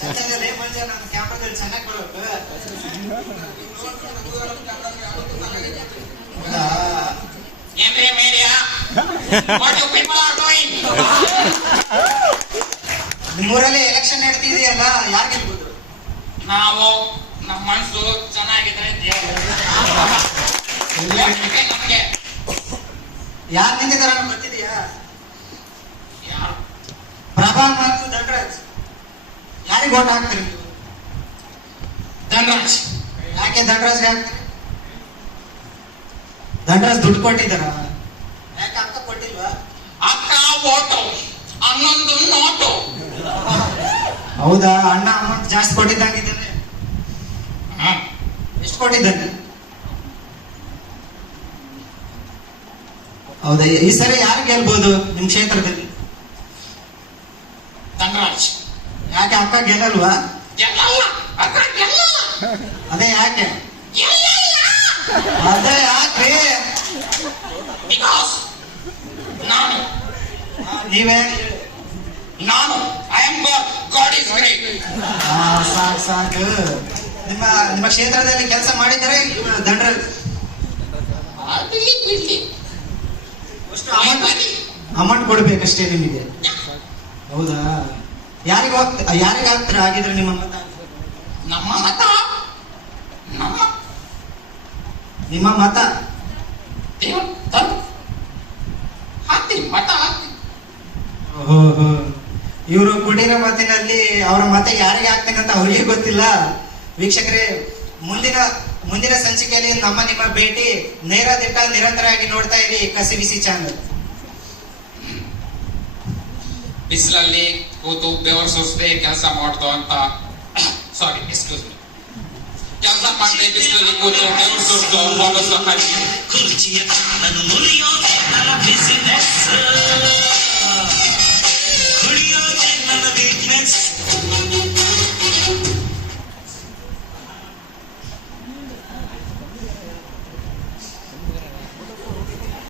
ಚಂದದಲ್ಲೇ ಬಂದೆ ನಾನು ಕ್ಯಾಮ್ರಾದಲ್ಲಿ ಚೆನ್ನಾಗಿ ಬರೋದು. ಏನ್ರಿ media what you people are doing? ನಿಮ್ಮೂರಲ್ಲಿ ಎಲೆಕ್ಷನ್ ನಡೀತಿದೆಯಲ್ಲ, ಯಾರು ಗೆಲ್ಬೋದು? ನಾವು ನಮ್ಮ ಮನಸ್ಸು ಚೆನ್ನಾಗಿದ್ರೆ ನಮಗೆ ಯಾರು ನಿಂತಿದಾರ ಗೊತ್ತಿದೆಯಾ? ಯಾರು? ಪ್ರಭಾನ್ ಮತ್ತು ಧನರಾಜ್. ಯಾರಿಗೆ ಓಟ್ ಹಾಕ್ತೀರಿ ನೀವು? ಧನರಾಜ್. ಯಾಕೆ ಧನರಾಜ್ಗೆ ಹಾಕ್ತೀರಿ? ಧನರಾಜ್ ದುಡ್ಡು ಕೊಟ್ಟಿದ್ದಾರ? ಯಾಕೆ ಅಕ್ಕ ಕೊಟ್ಟಿಲ್ವಾ? ಅಕ್ಕ ಓಟು, ಅನ್ನೊಂದು ನೋಟು. ಹೌದಾ? ಅಣ್ಣ ಅಮೌಂಟ್ ಜಾಸ್ತಿ ಕೊಟ್ಟಿದ್ದಾಗಿದ್ದಾನೆ. ಎಷ್ಟು ಕೊಟ್ಟಿದ್ದಾನೆ? ಹೌದಾ? ಈ ಸರಿ ಯಾರು ಗೆಲ್ಬಹುದು ನಿಮ್ ಕ್ಷೇತ್ರದಲ್ಲಿ? ಧನರಾಜ್. ಯಾಕೆ ಅಕ್ಕ ಗೆಲ್ಲಲ್ವಾ? ಗೆಲ್ಲಲ್ಲ, ಅಕ್ಕ ಗೆಲ್ಲಲ್ಲ. ಅದೇ ಯಾಕೆ? ಗೆಲ್ಲಲ್ಲ. ಅದೇ ಯಾಕೆ? ಬಿಕಾಸ್ ನಾನು ನಾನು I am god, god is great. ಸಾಕು ಸಾಕು. ನಿಮ್ಮ ಕ್ಷೇತ್ರದಲ್ಲಿ ಕೆಲಸ ಮಾಡಿದರೆ ಧನರಾಜ್ ಬಿಡ್ಲಿ, ಅಷ್ಟು ಅಮೌಂಟ್ ಕೊಡ್ಬೇಕಷ್ಟೇ ನಿಮಗೆ. ಹೌದಾ? ಯಾರಿಗೆ ಹಾಕ್ತೀರ ಆಗಿದ್ರೆ ನಿಮ್ಮ ಮತ? ನಮ್ಮ ಮತ ನಿಮ್ಮ ಮತ ದೇವರು ತಂದು ಹಾಕ್ತೀನಿ, ಮತ ಹಾಕ್ತೀನಿ. ಓಹೋ, ಇವರು ಕುಟೀರ ಮತಿನಲ್ಲಿ ಅವರ ಮತ ಯಾರಿಗೆ ಹಾಕ್ತೇನೆ ಅಂತ ಅವರಿಗೆ ಗೊತ್ತಿಲ್ಲ. ವೀಕ್ಷಕರೇ, ಮುಂದಿನ ಸಂಚಿಕೆಯಲ್ಲಿ ನಿಮ್ಮ ಭೇಟಿ ನೇರ ದಿಟ್ಟ ನಿರಂತರವಾಗಿ ನೋಡ್ತಾ ಇರಿ ಕಸಿ ಬಿಸಿ ಚಾನಲ್. ಬಿಸಿಲಲ್ಲಿ ಕೂತು ಬೆವರು ಸುರಿಸದೆ ಕೆಲಸ ಮಾಡ್ತು ಅಂತ ಸಾರಿ ಎಕ್ಸ್ಕ್ಯೂಸ್ ಮೀ, ಕೆಲಸ ಮಾಡದೆ ಬಿಸಿಲಲ್ಲಿ ಕೂತು ಬೆವರು ಸುರಿದು